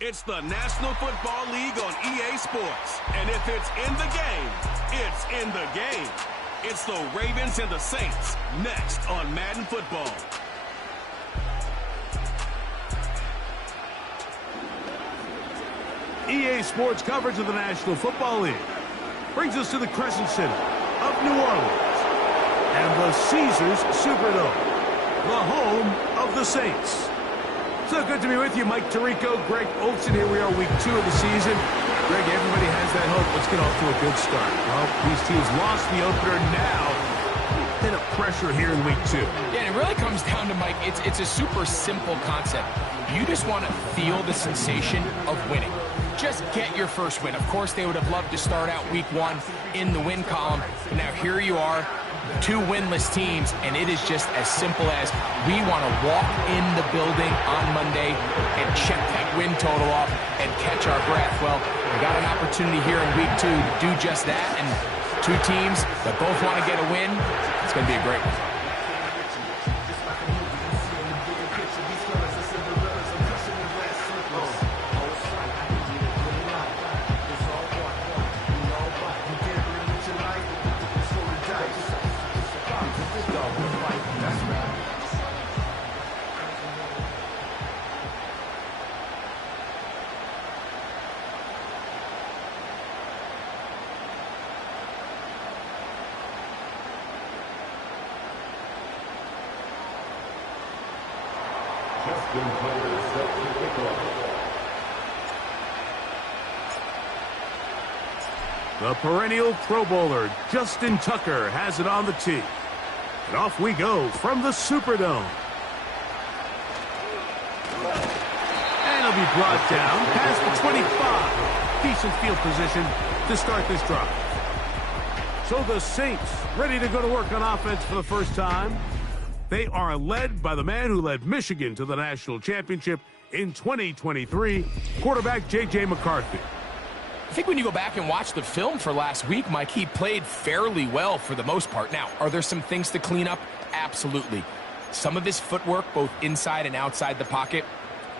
It's the National Football League on EA Sports. And if it's in the game, it's in the game. It's the Ravens and the Saints next on Madden Football. EA Sports coverage of the National Football League brings us to the Crescent City of New Orleans and the Caesars Superdome, the home of the Saints. So good to be with you, Mike Tirico, Greg Olsen. Here we are, week 2 of the season. Greg, everybody has that hope. Let's get off to a good start. Well, these teams lost the opener now. Bit of pressure here in week 2. Yeah, and it really comes down to, Mike, it's a super simple concept. You just want to feel the sensation of winning. Just get your first win. Of course, they would have loved to start out week 1 in the win column. But now here you are, 2 winless teams, and it is just as simple as we want to walk in the building on Monday and check that win total off and catch our breath. Well, we got an opportunity here in week 2 to do just that, and 2 teams that both want to get a win. It's going to be a great one. The perennial Pro Bowler, Justin Tucker, has it on the tee. And off we go from the Superdome. And he'll be brought down past the 25. Decent field position to start this drive. So the Saints ready to go to work on offense for the first time. They are led by the man who led Michigan to the national championship in 2023, quarterback J.J. McCarthy. I think when you go back and watch the film for last week, Mike, he played fairly well for the most part. Now, are there some things to clean up? Absolutely. Some of his footwork, both inside and outside the pocket,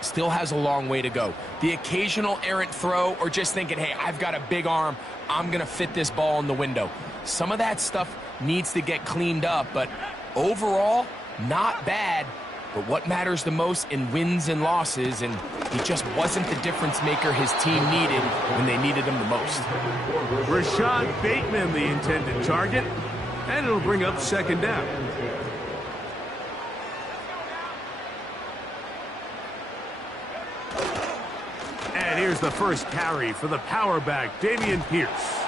still has a long way to go. The occasional errant throw or just thinking, hey, I've got a big arm, I'm going to fit this ball in the window. Some of that stuff needs to get cleaned up, but overall, not bad. But what matters the most in wins and losses, and he just wasn't the difference maker his team needed when they needed him the most. Rashad Bateman, the intended target, and it'll bring up second down. And here's the first carry for the power back, Dameon Pierce.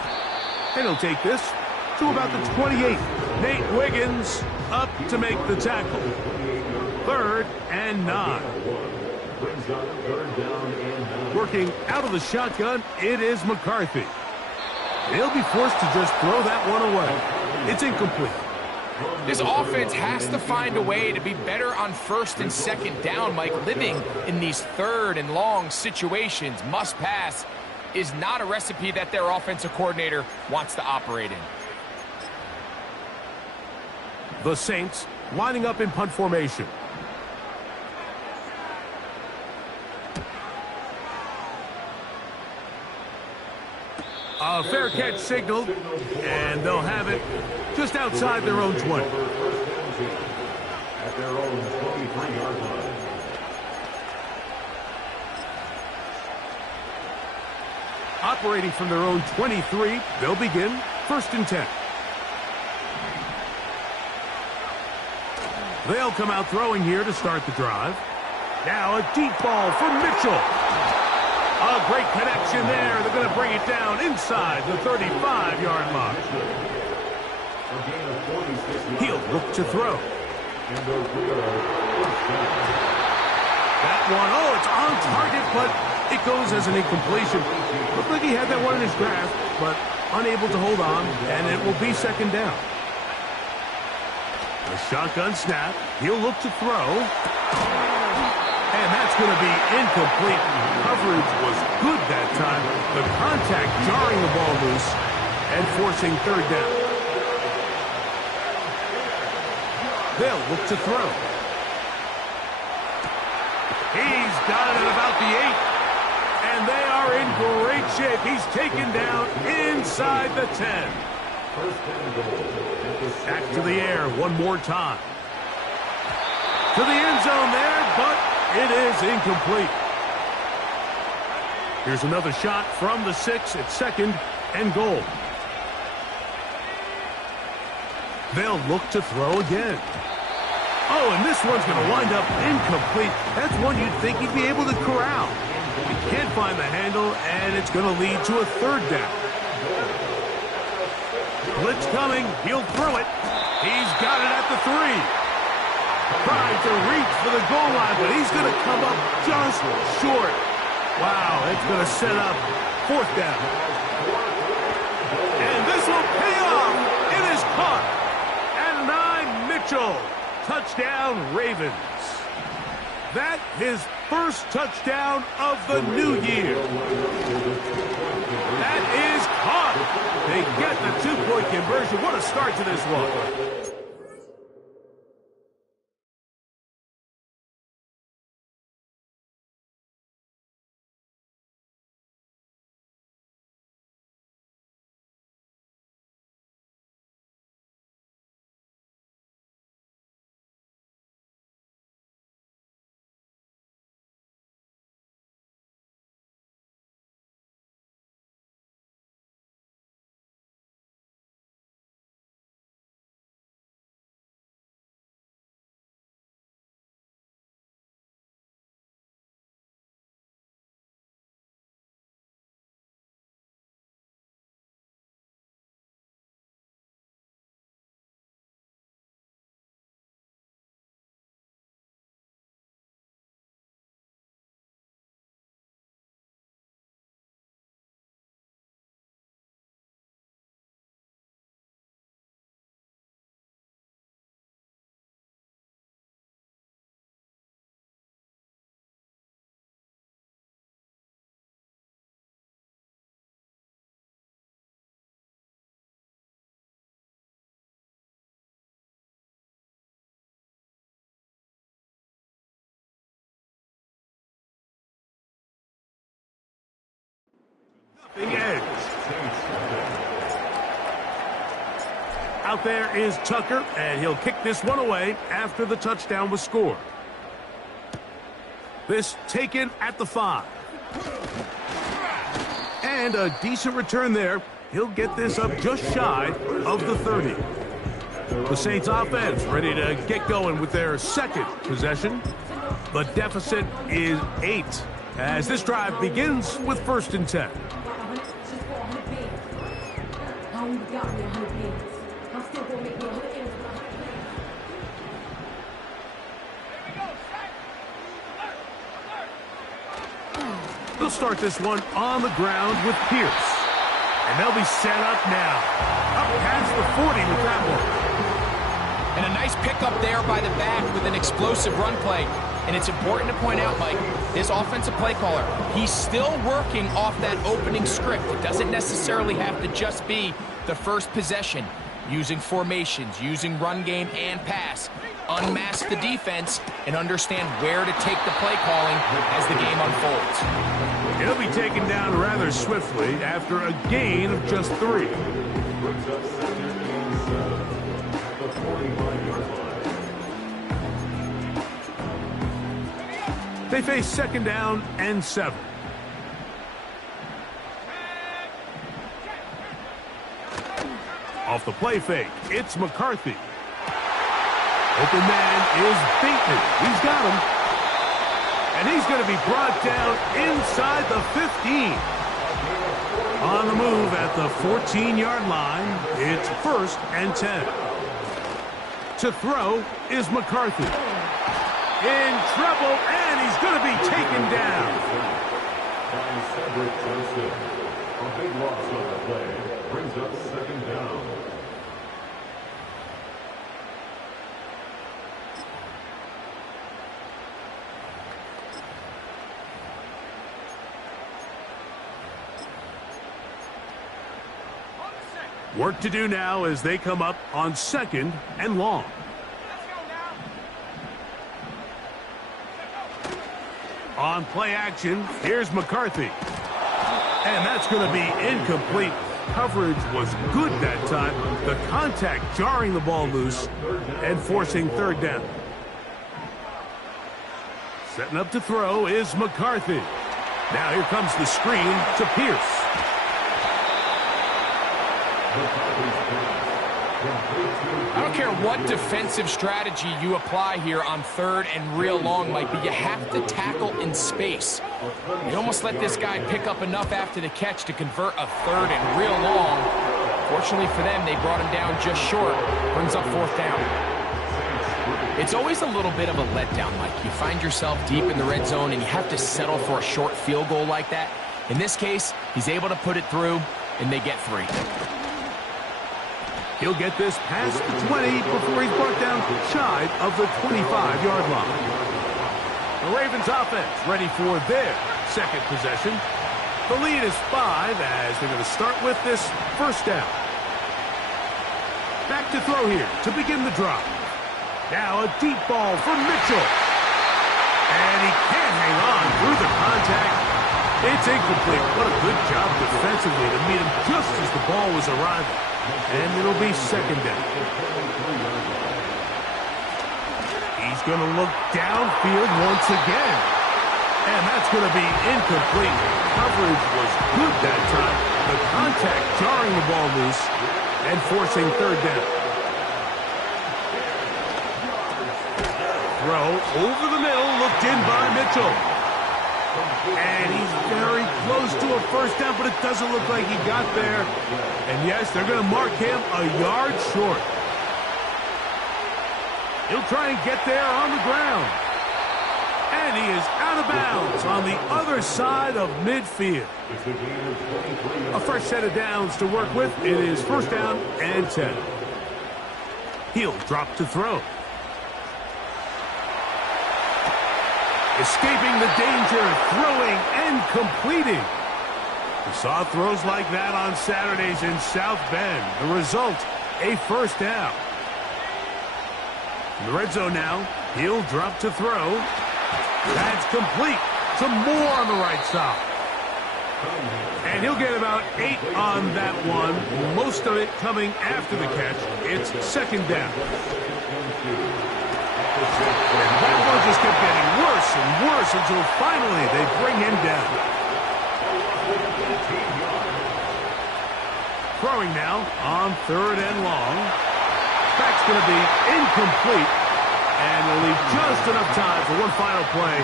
And he'll take this to about the 28. Nate Wiggins up to make the tackle. 3rd and 9. Working out of the shotgun, it is McCarthy. He'll be forced to just throw that one away. It's incomplete. This offense has to find a way to be better on 1st and 2nd down, Mike. Living in these 3rd and long situations, must pass, is not a recipe that their offensive coordinator wants to operate in. The Saints lining up in punt formation. A fair catch signaled, and they'll have it just outside their own 20. At their own 23-yard line. Operating from their own 23, they'll begin 1st and 10. They'll come out throwing here to start the drive. Now a deep ball for Mitchell. A great connection there. They're going to bring it down inside the 35-yard line. He'll look to throw. That one, oh, it's on target, but it goes as an incompletion. Looked like he had that one in his grasp, but unable to hold on, and it will be 2nd down. A shotgun snap. He'll look to throw. And that's going to be incomplete. Coverage was good that time. The contact jarring the ball loose and forcing 3rd down. They'll look to throw. He's got it at about the 8. And they are in great shape. He's taken down inside the 10. Back to the air one more time. To the end zone there, but it is incomplete. Here's another shot from the 6 at 2nd and goal. They'll look to throw again. Oh, and this one's going to wind up incomplete. That's one you'd think he'd be able to corral. He can't find the handle, and it's going to lead to a 3rd down. Blitz coming. He'll throw it. He's got it at the 3. Trying to reach for the goal line, but he's going to come up just short. Wow, it's going to set up 4th down. And this will pay off. It is caught. And Mitchell. Touchdown, Ravens. That his first touchdown of the new year. That is caught. They get the 2-point conversion. What a start to this one. The edge. Out there is Tucker, and he'll kick this one away after the touchdown was scored. This taken at the 5. And a decent return there. He'll get this up just shy of the 30. The Saints offense ready to get going with their second possession. The deficit is 8 as this drive begins with 1st and 10. They'll start this one on the ground with Pierce. And they'll be set up now. Up past the 40 with that one. And a nice pickup there by the back with an explosive run play. And it's important to point out, Mike, this offensive play caller, he's still working off that opening script. It doesn't necessarily have to just be the first possession. Using formations, using run game and pass. Unmask the defense and understand where to take the play calling as the game unfolds. He'll be taken down rather swiftly after a gain of just 3. They face 2nd down and 7. Off the play fake, it's McCarthy. Open man is Bateman. He's got him. And he's going to be brought down inside the 15. On the move at the 14-yard line, it's 1st and 10. To throw is McCarthy. In trouble, and he's going to be taken down. A big loss on the play brings up 2nd down. Work to do now as they come up on 2nd and long. On play action, here's McCarthy. And that's going to be incomplete. Coverage was good that time. The contact jarring the ball loose and forcing third down. Setting up to throw is McCarthy. Now here comes the screen to Pierce. I don't care what defensive strategy you apply here on third and real long, Mike, but you have to tackle in space. You almost let this guy pick up enough after the catch to convert a third and real long. Fortunately for them, they brought him down just short. Brings up fourth down. It's always a little bit of a letdown, Mike. You find yourself deep in the red zone and you have to settle for a short field goal like that. In this case, he's able to put it through, and they get 3. He'll get this past the 20 before he's brought down shy of the 25-yard line. The Ravens offense ready for their second possession. The lead is 5 as they're going to start with this first down. Back to throw here to begin the drive. Now a deep ball for Mitchell. And he can't hang on through the contact. It's incomplete. What a good job defensively to meet him just as the ball was arriving. And it'll be second down. He's going to look downfield once again. And that's going to be incomplete. Coverage was good that time. The contact jarring the ball loose and forcing third down. Throw over the middle, looked in by Mitchell. And he's very close to a first down, but it doesn't look like he got there. And yes, they're going to mark him a yard short. He'll try and get there on the ground. And he is out of bounds on the other side of midfield. A fresh set of downs to work with. It is first down and 10. He'll drop to throw. Escaping the danger, throwing and completing. We saw throws like that on Saturdays in South Bend. The result, a first down. In the red zone now, he'll drop to throw. That's complete. Some more on the right side. And he'll get about 8 on that one. Most of it coming after the catch. It's second down. That one just kept getting worse and worse until finally they bring him down. Throwing now on third and long. That's going to be incomplete. And they'll leave just enough time for one final play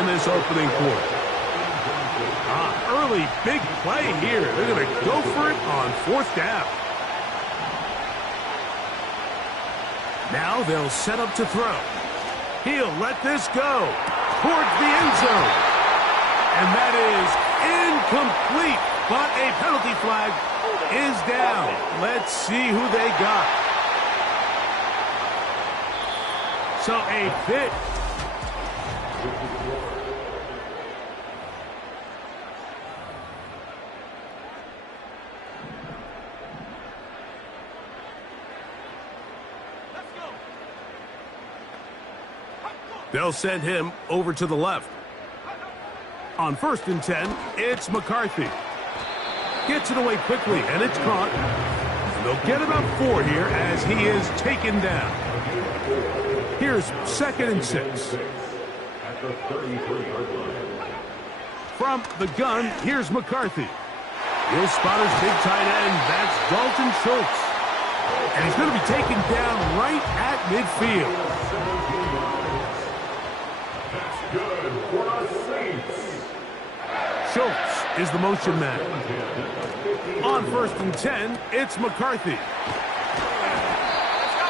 in this opening quarter. Early big play here. They're going to go for it on fourth down. Now they'll set up to throw. He'll let this go towards the end zone. And that is incomplete. But a penalty flag is down. Let's see who they got. So a bit. They'll send him over to the left. On first and 10, it's McCarthy. Gets it away quickly, and it's caught. And they'll get about 4 here as he is taken down. Here's second and 6. From the gun, here's McCarthy. He'll spot his big tight end. That's Dalton Schultz. And he's going to be taken down right at midfield. Schultz is the motion man. On first and 10, it's McCarthy.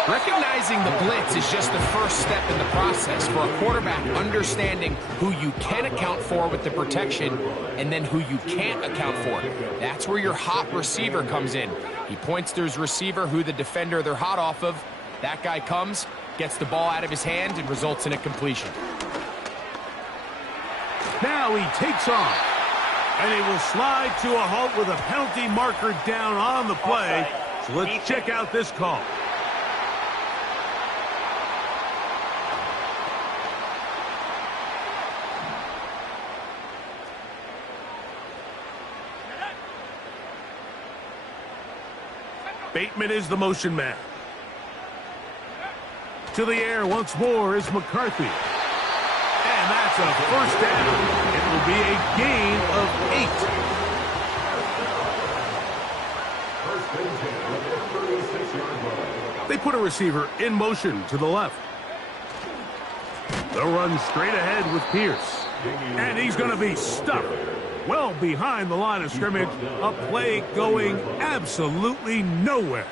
Recognizing the blitz is just the first step in the process for a quarterback understanding who you can account for with the protection and then who you can't account for. That's where your hot receiver comes in. He points to his receiver who the defender they're hot off of. That guy comes, gets the ball out of his hand, and results in a completion. Now he takes off. And he will slide to a halt with a penalty marker down on the play. So let's check out this call. Bateman is the motion man. To the air once more is McCarthy. And that's a first down. It will be a gain of 8. They put a receiver in motion to the left. They'll run straight ahead with Pierce. And he's going to be stuck well behind the line of scrimmage. A play going absolutely nowhere.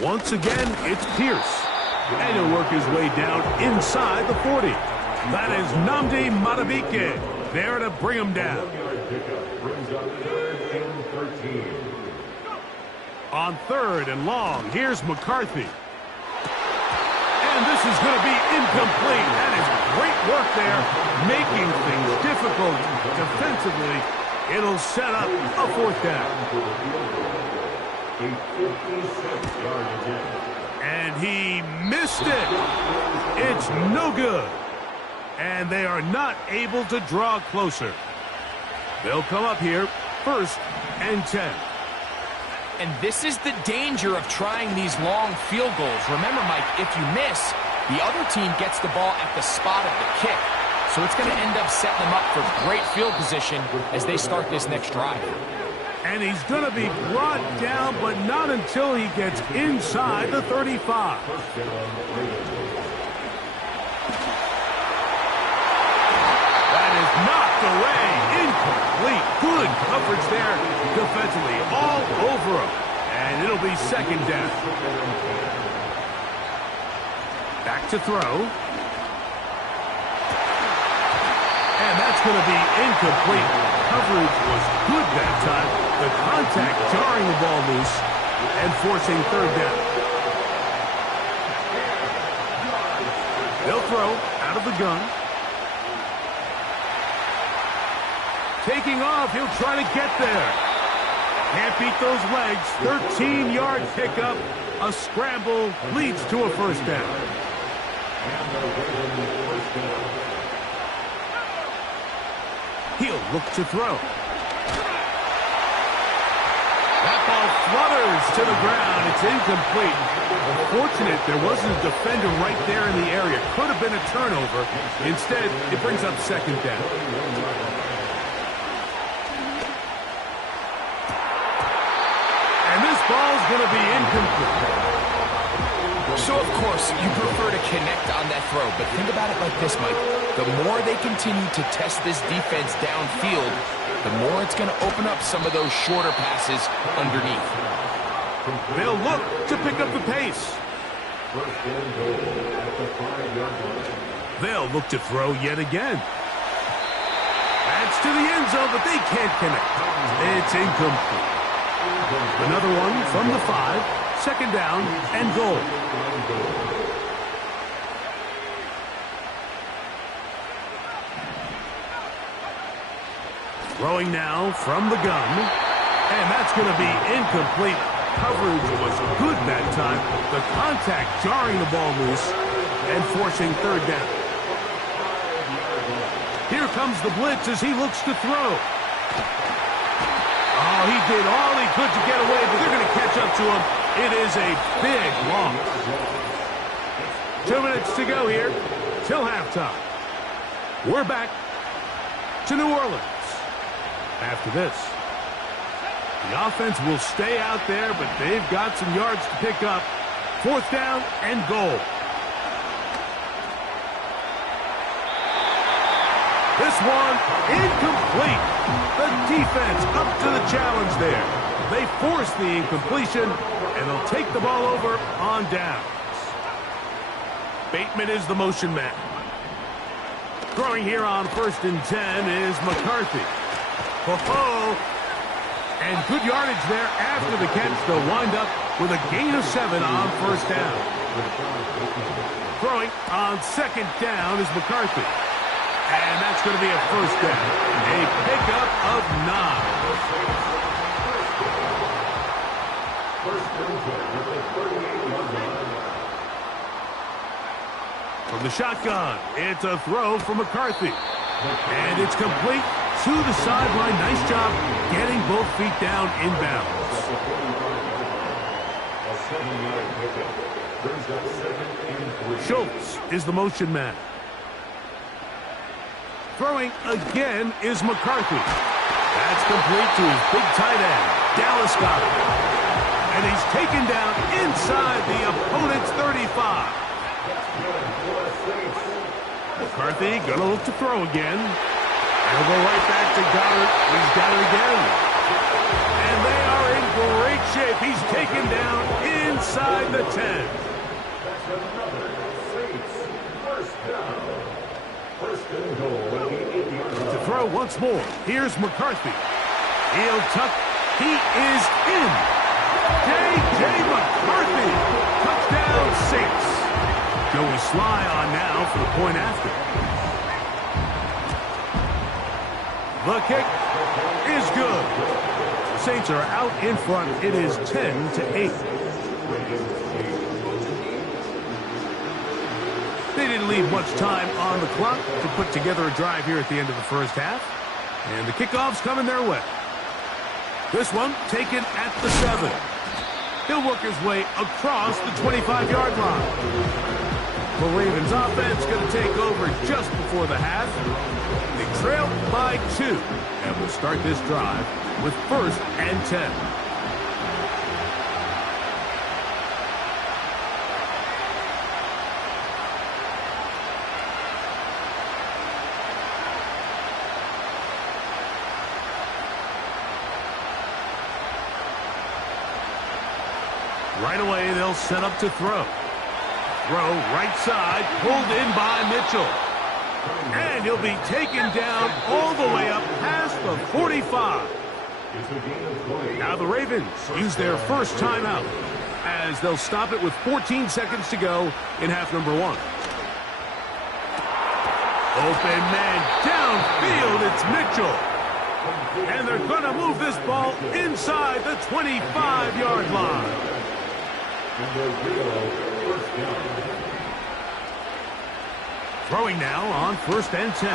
Once again, it's Pierce. And he'll work his way down inside the 40. That is Nnamdi Madubuike there to bring him down. On 3rd and long, here's McCarthy. And this is going to be incomplete. That is great work there, making things difficult defensively. It'll set up a 4th down. And he missed it. It's no good. And they are not able to draw closer. They'll come up here, 1st and 10. And this is the danger of trying these long field goals. Remember, Mike, if you miss, the other team gets the ball at the spot of the kick. So it's going to end up setting them up for great field position as they start this next drive. And he's going to be brought down, but not until he gets inside the 35. That is knocked away. Incomplete. Good coverage there defensively. All over him. And it'll be 2nd down. Back to throw. And that's going to be incomplete. Coverage was good that time. The contact jarring the ball loose and forcing 3rd down. They'll throw out of the gun. Taking off, he'll try to get there. Can't beat those legs. 13-yard pickup. A scramble leads to a 1st down. He'll look to throw. That ball flutters to the ground. It's incomplete. Unfortunate there wasn't a defender right there in the area. Could have been a turnover. Instead, it brings up 2nd down. And this ball's going to be incomplete. So, of course, you prefer to connect on that throw, but think about it like this, Mike. The more they continue to test this defense downfield, the more it's going to open up some of those shorter passes underneath. They'll look to pick up the pace. They'll look to throw yet again. That's to the end zone, but they can't connect. It's incomplete. Another one from the 5. 2nd down and goal. Throwing now from the gun. And that's going to be incomplete. Coverage was good that time. The contact jarring the ball loose and forcing 3rd down. Here comes the blitz as he looks to throw. Oh, he did all he could to get away, but they're going to catch up to him. It is a big loss. 2 minutes to go here till halftime. We're back to New Orleans. After this, the offense will stay out there, but they've got some yards to pick up. 4th down and goal. This one incomplete. The defense up to the challenge there. They force the incompletion, and they'll take the ball over on downs. Bateman is the motion man. Throwing here on 1st and 10 is McCarthy. Ho-ho! And good yardage there after the catch. They'll wind up with a gain of 7 on 1st down. Throwing on 2nd down is McCarthy. And that's going to be a 1st down. A pickup of 9. From the shotgun, it's a throw for McCarthy. And it's complete. to the sideline. Nice job getting both feet down inbounds. A 7-yard pickup. Brings up 2nd and 3. Schultz is the motion man. Throwing again is McCarthy. That's complete to his big tight end, Dallas Goedert. And he's taken down inside the opponent's 35. McCarthy gonna look to throw again. He'll go right back to Goedert. He's got it again. And they are in great shape. He's taken down inside the 10. That's another Saints first down. First and goal at the 8-yard line. To throw once more. Here's McCarthy. He'll tuck. He is in. J.J. McCarthy. Touchdown Saints. Joey Sly on now for the point after. The kick is good. The Saints are out in front. It is 10-8. They didn't leave much time on the clock to put together a drive here at the end of the first half. And the kickoff's coming their way. This one taken at the 7. He'll work his way across the 25-yard line. The Ravens offense going to take over just before the half. They trail by 2. And will start this drive with 1st and 10. Right away, they'll set up to throw. Throw right side, pulled in by Mitchell. And he'll be taken down all the way up past the 45. Now the Ravens use their first timeout as they'll stop it with 14 seconds to go in half number 1. Open man downfield, it's Mitchell. And they're going to move this ball inside the 25-yard line. Throwing now on 1st and 10.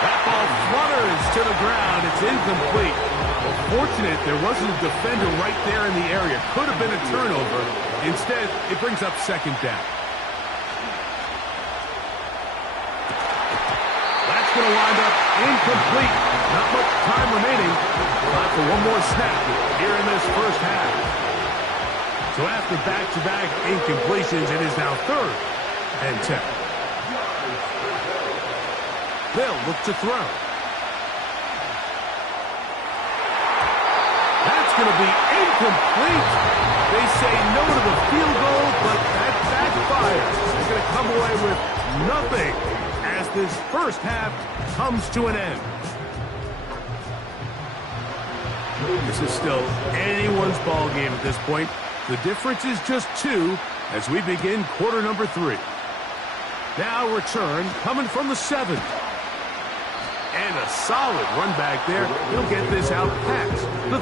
That ball flutters to the ground. It's incomplete. Fortunate there wasn't a defender right there in the area. Could have been a turnover. Instead, it brings up 2nd down. That's going to wind up incomplete. Not much time remaining. Time for one more snap here in this first half. So after back-to-back incompletions, it is now 3rd and 10. They'll look to throw. That's going to be incomplete. They say no to the field goal, but that backfires. They're going to come away with nothing as this first half comes to an end. This is still anyone's ball game at this point. The difference is just 2 as we begin quarter number 3. Now return coming from the 7. And a solid run back there. He'll get this out past the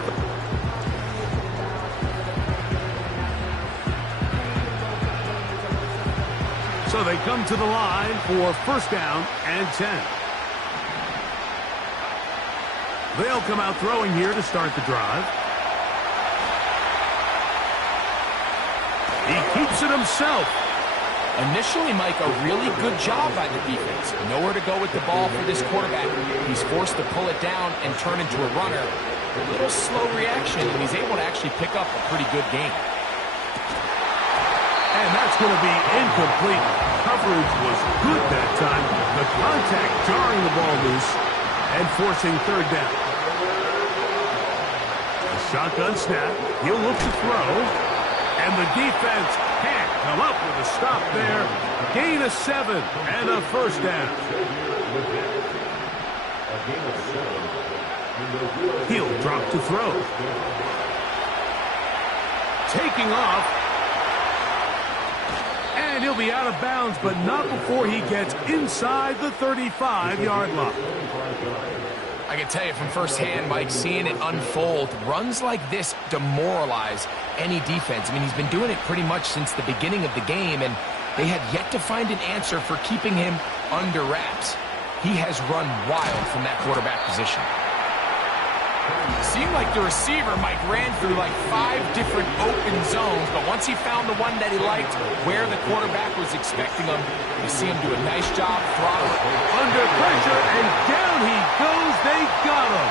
So they come to the line for 1st down and 10. They'll come out throwing here to start the drive. He keeps it himself. Initially, Mike, a really good job by the defense. Nowhere to go with the ball for this quarterback. He's forced to pull it down and turn into a runner. A little slow reaction, and he's able to actually pick up a pretty good game. And that's going to be incomplete. Coverage was good that time. The contact jarring the ball loose and forcing 3rd down. A shotgun snap. He'll look to throw. And the defense can't come up with a stop there. Gain of 7 and a 1st down. He'll drop to throw. Taking off. And he'll be out of bounds, but not before he gets inside the 35-yard line. I can tell you from firsthand, Mike, seeing it unfold, runs like this demoralize any defense. I mean, he's been doing it pretty much since the beginning of the game, and they have yet to find an answer for keeping him under wraps. He has run wild from that quarterback position. Seemed like the receiver, Mike, ran through like 5 different open zones, but once he found the one that he liked, where the quarterback was expecting him, you see him do a nice job throttling. Under pressure, and down he goes. They got him.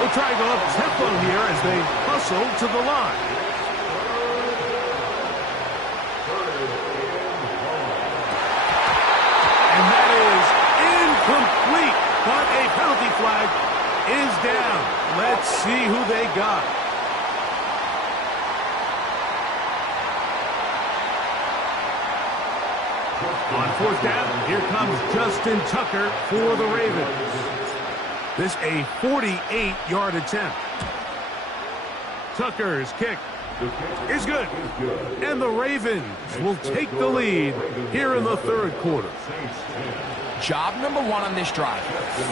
They'll try to go up tempo here as they hustle to the line. And that is incomplete, but a penalty flag is down. Let's see who they got. On 4th down, here comes Justin Tucker for the Ravens. This a 48-yard attempt. Tucker's kick is good. And the Ravens will take the lead here in the 3rd quarter. Job number 1 on this drive,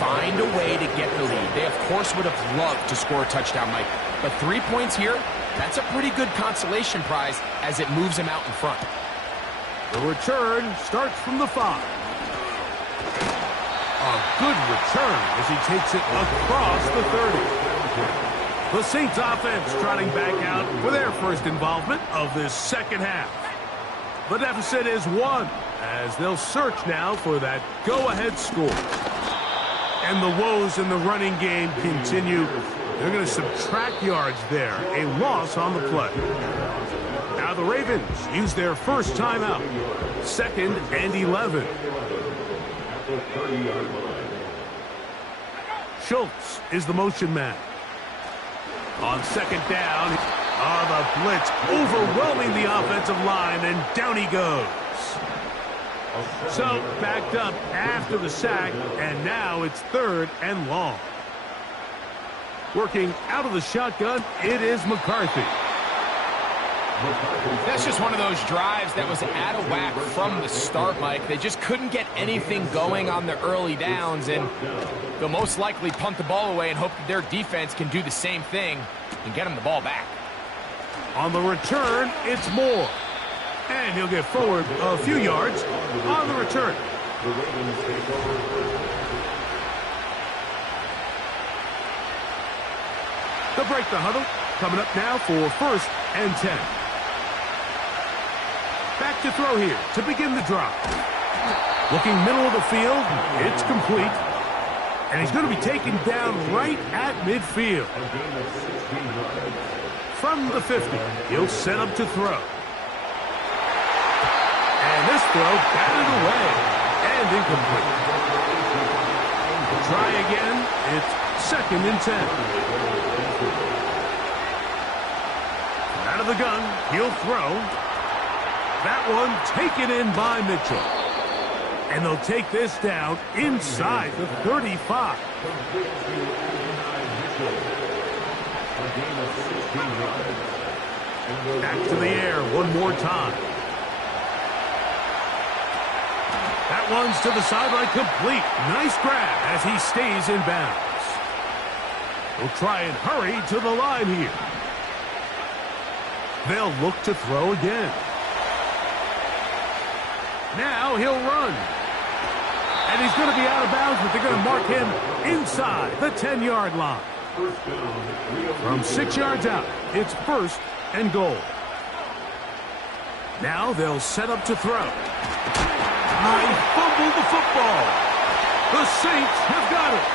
find a way to get the lead. They, of course, would have loved to score a touchdown, Mike. But 3 points here, that's a pretty good consolation prize as it moves them out in front. The return starts from the 5. A good return as he takes it across the 30. The Saints offense trotting back out for their first involvement of this second half. The deficit is 1 as they'll search now for that go-ahead score. And the woes in the running game continue. They're going to subtract yards there. A loss on the play. Now the Ravens use their first timeout. 2nd and 11. Schultz is the motion man. On 2nd down, the blitz overwhelming the offensive line, and down he goes. So backed up after the sack, and now it's 3rd and long. Working out of the shotgun, it is McCarthy. That's just one of those drives that was out of whack from the start, Mike. They just couldn't get anything going on the early downs, and they'll most likely punt the ball away and hope that their defense can do the same thing and get them the ball back. On the return, it's Moore. And he'll get forward a few yards on the return. They'll break the huddle. Coming up now for 1st and 10. Back to throw here to begin the drive. Looking middle of the field, it's complete. And he's going to be taken down right at midfield. From the 50, he'll set up to throw. And this throw batted away and incomplete. Try again. It's 2nd and 10. Out of the gun, he'll throw. That one taken in by Mitchell. And they'll take this down inside the 35. Back to the air one more time. That one's to the sideline complete. Nice grab as he stays in bounds. We'll try and hurry to the line here. They'll look to throw again. Now he'll run. And he's going to be out of bounds, but they're going to mark him inside the 10-yard line. From 6 yards out, it's 1st and goal. Now they'll set up to throw. He fumbled the football. The Saints have got it.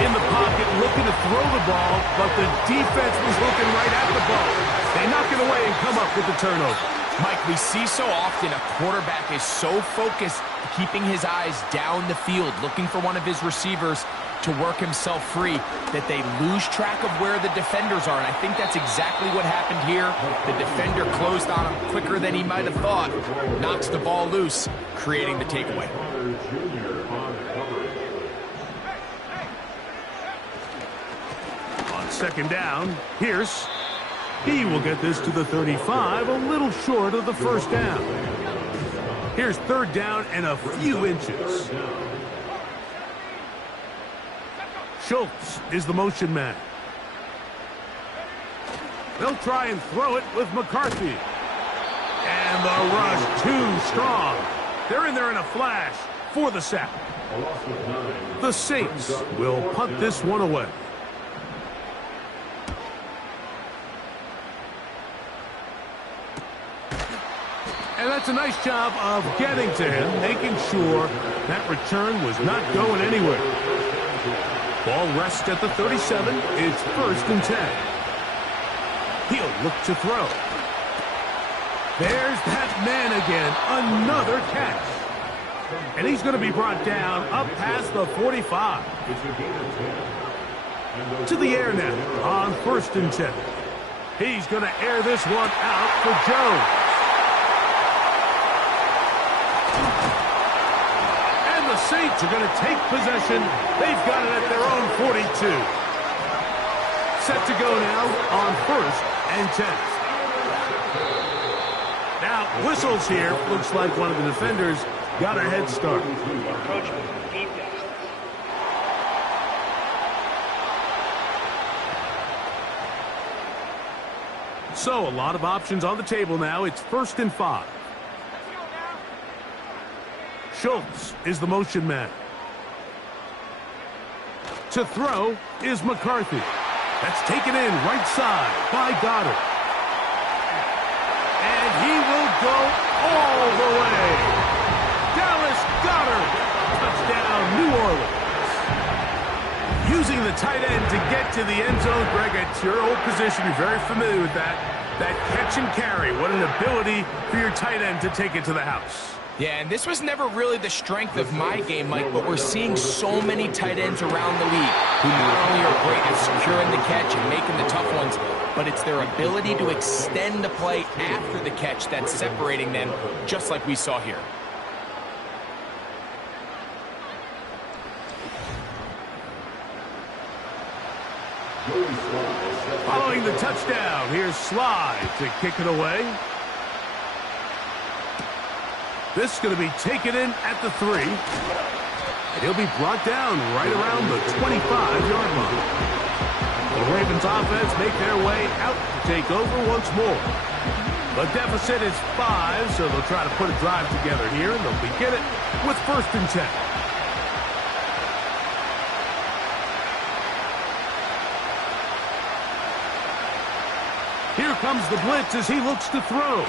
In the pocket, looking to throw the ball, but the defense was looking right at the ball. They knock it away and come up with the turnover. Mike, we see so often a quarterback is so focused, keeping his eyes down the field, looking for one of his receivers to work himself free, that they lose track of where the defenders are. And I think that's exactly what happened here. The defender closed on him quicker than he might have thought, knocks the ball loose, creating the takeaway. On 2nd down, Pierce. He will get this to the 35, a little short of the 1st down. Here's 3rd down and a few inches. Schultz is the motion man. They'll try and throw it with McCarthy. And the rush too strong. They're in there in a flash. for the sack. A loss of 9. The Saints will punt this one away. And that's a nice job of getting to him, making sure that return was not going anywhere. Ball rests at the 37. It's 1st and 10. He'll look to throw. There's that man again. Another catch. And he's going to be brought down up past the 45. It's a gain of 10. To the air now on 1st and 10. He's going to air this one out for Jones. And the Saints are going to take possession. They've got it at their own 42. Set to go now on 1st and 10. Now, whistles here. Looks like one of the defenders got a head start. So, a lot of options on the table now. It's 1st and 5. Schultz is the motion man. To throw is McCarthy. That's taken in right side by Goddard. And he will go all the way. Dallas Goedert. Touchdown, New Orleans. Using the tight end to get to the end zone. Greg, it's your old position. You're very familiar with that. That catch and carry. What an ability for your tight end to take it to the house. Yeah, and this was never really the strength of my game, Mike, but we're seeing so many tight ends around the league who not only are great at securing the catch and making the tough ones, but it's their ability to extend the play after the catch that's separating them, just like we saw here. Following the touchdown, here's Slide to kick it away. This is going to be taken in at the 3. And he'll be brought down right around the 25-yard line. The Ravens offense make their way out to take over once more. The deficit is 5, so they'll try to put a drive together here, and they'll begin it with 1st and 10. Here comes the blitz as he looks to throw.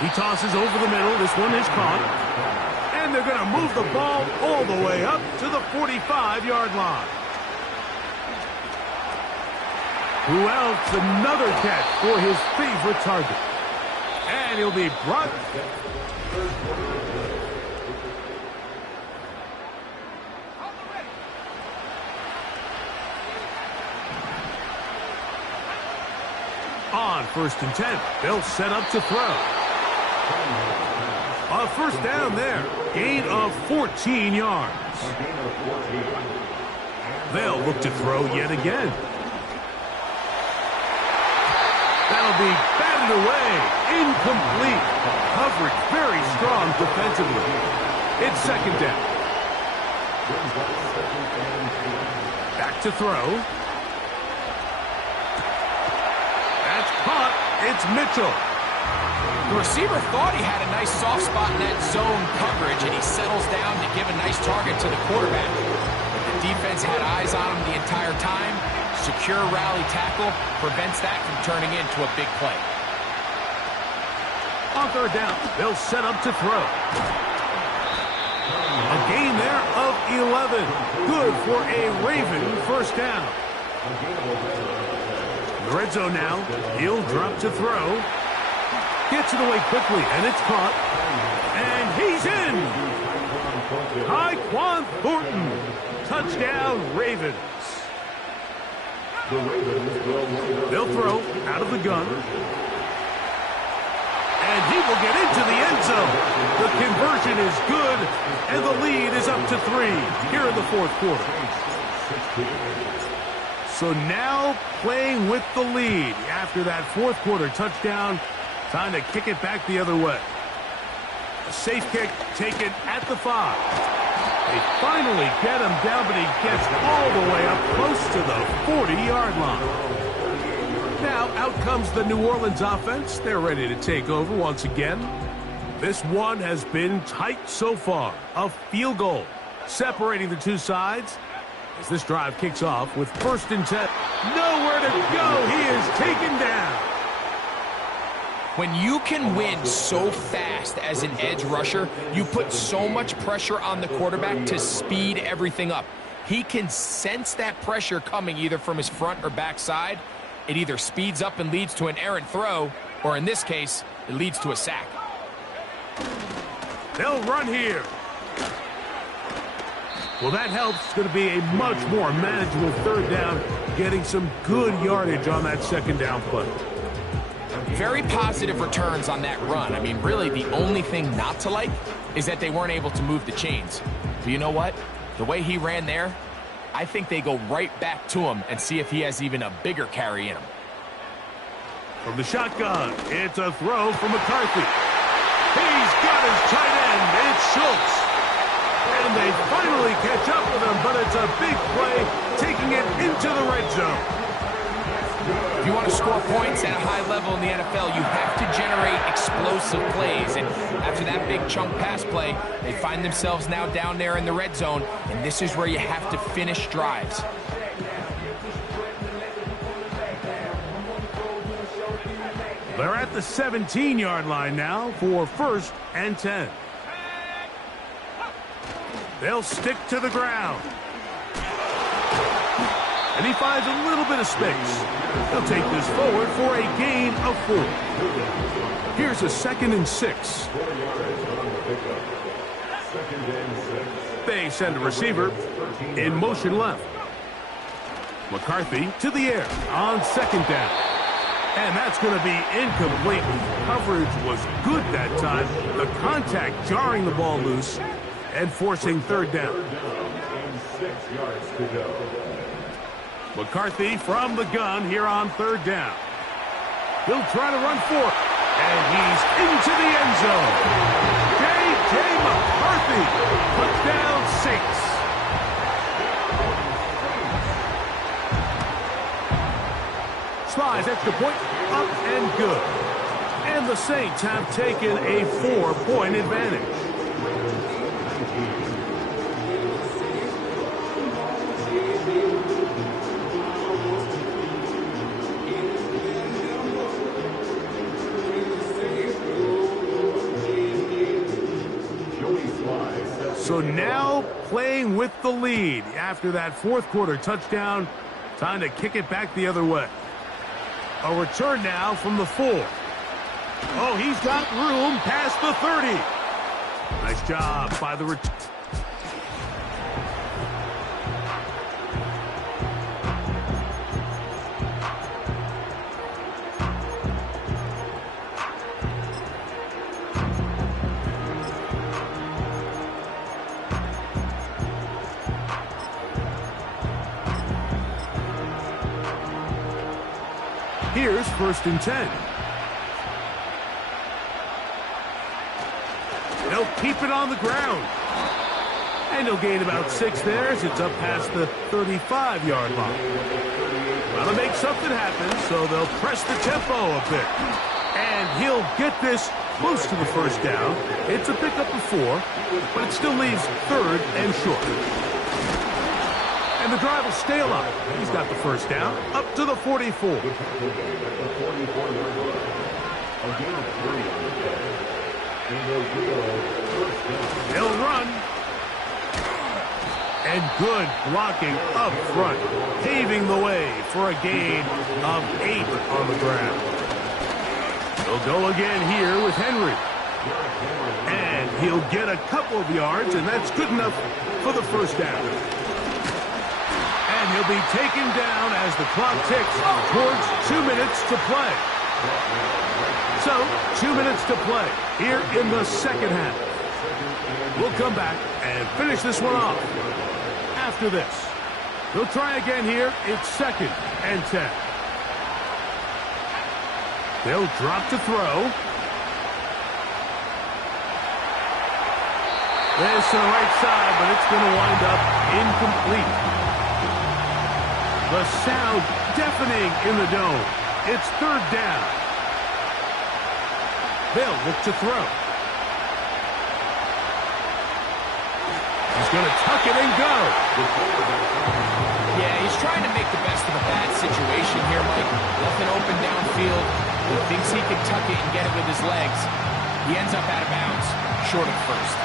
He tosses over the middle. This one is caught. And they're going to move the ball all the way up to the 45-yard line. Who else? Another catch for his favorite target. And he'll be brought. On 1st and 10, they'll set up to throw. A 1st down there. Gain of 14 yards. They'll look to throw yet again. That'll be batted away. Incomplete. Coverage very strong defensively. It's 2nd down. Back to throw. That's caught. It's Mitchell. The receiver thought he had a nice soft spot in that zone coverage, and he settles down to give a nice target to the quarterback. But the defense had eyes on him the entire time. Secure rally tackle prevents that from turning into a big play. On 3rd down, they'll set up to throw. A gain there of 11. Good for a Raven 1st down. The red zone now. He'll drop to throw. Gets it away quickly, and it's caught. And he's in. Tyquan Thornton. Touchdown, Ravens. They'll throw out of the gun. And he will get into the end zone. The conversion is good, and the lead is up to 3 here in the 4th quarter. So now playing with the lead after that 4th quarter touchdown. Time to kick it back the other way. A safe kick taken at the 5. They finally get him down, but he gets all the way up close to the 40-yard line. Now out comes the New Orleans offense. They're ready to take over once again. This one has been tight so far. A field goal separating the two sides as this drive kicks off with 1st and 10. Nowhere to go. He is taken down. When you can win so fast as an edge rusher, you put so much pressure on the quarterback to speed everything up. He can sense that pressure coming either from his front or back side. It either speeds up and leads to an errant throw, or in this case, it leads to a sack. They'll run here. Well, that helps. It's going to be a much more manageable 3rd down, getting some good yardage on that 2nd down play. Very positive returns on that run. I mean, really, the only thing not to like is that they weren't able to move the chains. But you know what? The way he ran there, I think they go right back to him and see if he has even a bigger carry in him. From the shotgun, it's a throw from McCarthy. He's got his tight end. It's Schultz. And they finally catch up with him, but it's a big play, taking it into the red zone. If you want to score points at a high level in the NFL, you have to generate explosive plays. And after that big chunk pass play, they find themselves now down there in the red zone, and this is where you have to finish drives. They're at the 17-yard line now for 1st and 10. They'll stick to the ground. And he finds a little bit of space. They'll take this forward for a gain of 4. Here's a 2nd and 6. They send a receiver in motion left. McCarthy to the air on 2nd down. And that's going to be incomplete. Coverage was good that time. The contact jarring the ball loose and forcing 3rd down. 6 yards to go. McCarthy from the gun here on 3rd down. He'll try to run for it. And he's into the end zone. J.J. McCarthy. Touchdown Saints. Slides extra point. Up and good. And the Saints have taken a 4-point advantage. So now playing with the lead after that 4th quarter touchdown. Time to kick it back the other way. A return now from the 4. Oh, he's got room past the 30. Nice job by the return. Here's 1st and 10. They'll keep it on the ground. And he'll gain about 6 there as it's up past the 35-yard line. Got to make something happen, so they'll press the tempo a bit. And he'll get this close to the 1st down. It's a pickup of 4, but it still leaves 3rd and short. And the drive will stay alive. He's got the 1st down up to the 44. They'll run. And good blocking up front, paving the way for a gain of 8 on the ground. They'll go again here with Henry. And he'll get a couple of yards, and that's good enough for the 1st down. And he'll be taken down as the clock ticks towards 2 minutes to play. So, 2 minutes to play here in the 2nd half. We'll come back and finish this one off after this. They'll try again here. It's 2nd and 10. They'll drop to throw. This to the right side, but it's going to wind up incomplete. The sound deafening in the dome. It's 3rd down. They'll look to throw. He's going to tuck it and go. Yeah, he's trying to make the best of a bad situation here, Mike. Nothing open downfield. He thinks he can tuck it and get it with his legs. He ends up out of bounds, short of first.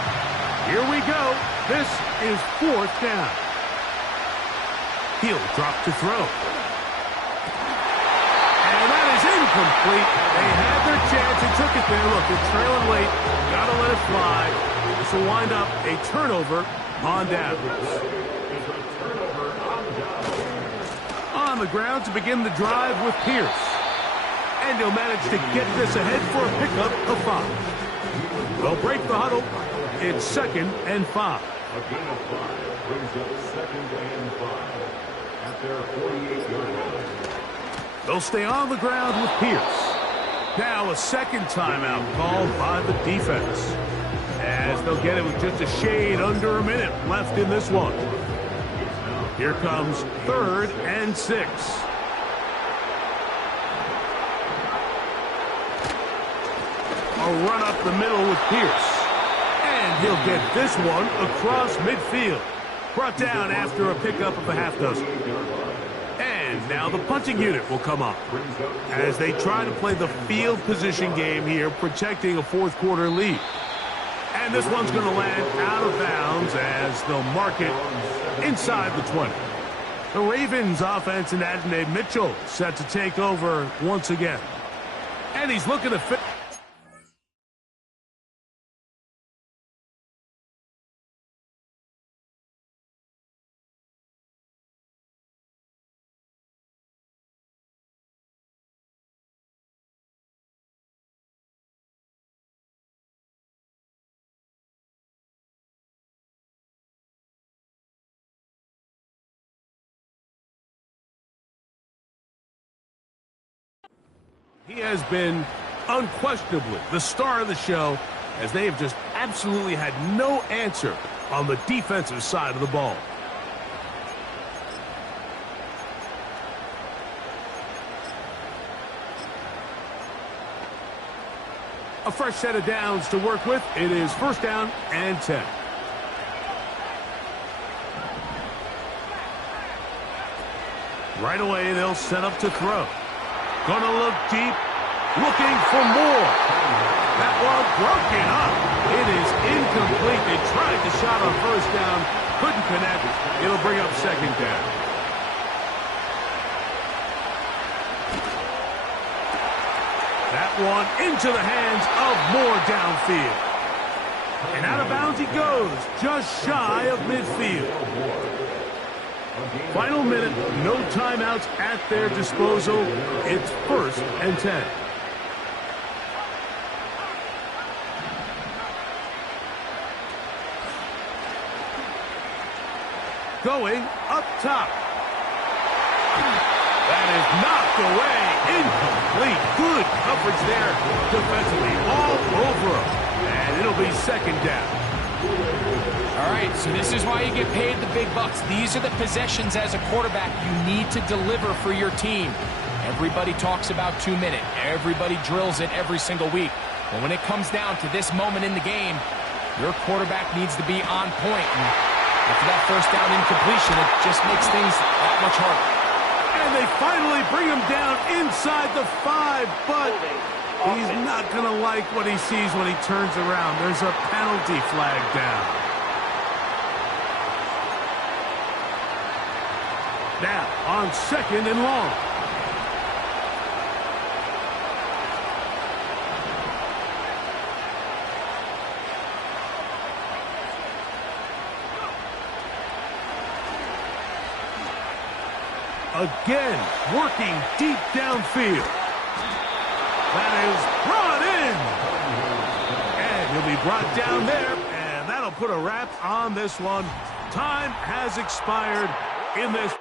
Here we go. This is 4th down. He'll drop to throw. And that is incomplete. They had their chance. They took it there. Look, they're trailing late. Got to let it fly. This will wind up a turnover on down. On the ground to begin the drive with Pierce. And he'll manage to get this ahead for a pickup of 5. They'll break the huddle. It's 2nd and 5. A gain of 5 brings up 2nd and 5 at their 48-yard line. They'll stay on the ground with Pierce. Now a second timeout called by the defense, as they'll get it with just a shade under a minute left in this one. Here comes 3rd and 6. A run up the middle with Pierce. And he'll get this one across midfield. Brought down after a pickup of a half dozen. And now the punting unit will come up as they try to play the field position game here, protecting a 4th quarter lead. And this one's going to land out of bounds as they'll mark it inside the 20. The Ravens offense and Adonai Mitchell set to take over once again. And he's looking to fit. He has been unquestionably the star of the show, as they have just absolutely had no answer on the defensive side of the ball. A fresh set of downs to work with. It is 1st down and 10. Right away, they'll set up to throw. Gonna look deep, looking for more. That one broken up. It is incomplete. They tried the shot on 1st down, couldn't connect. It'll bring up 2nd down. That one into the hands of Moore downfield. And out of bounds he goes, just shy of midfield. Final minute, no timeouts at their disposal. It's 1st and 10. Going up top. That is knocked away. Incomplete. Good coverage there defensively. All over him. And it'll be 2nd down. All right, so this is why you get paid the big bucks. These are the possessions as a quarterback you need to deliver for your team. Everybody talks about 2-minute. Everybody drills it every single week. But when it comes down to this moment in the game, your quarterback needs to be on point. And after that 1st down incompletion, it just makes things that much harder. And they finally bring him down inside the 5, but he's not going to like what he sees when he turns around. There's a penalty flag down. Now, on 2nd and long. Again, working deep downfield. That is brought in. And he'll be brought down there, and that'll put a wrap on this one. Time has expired in this.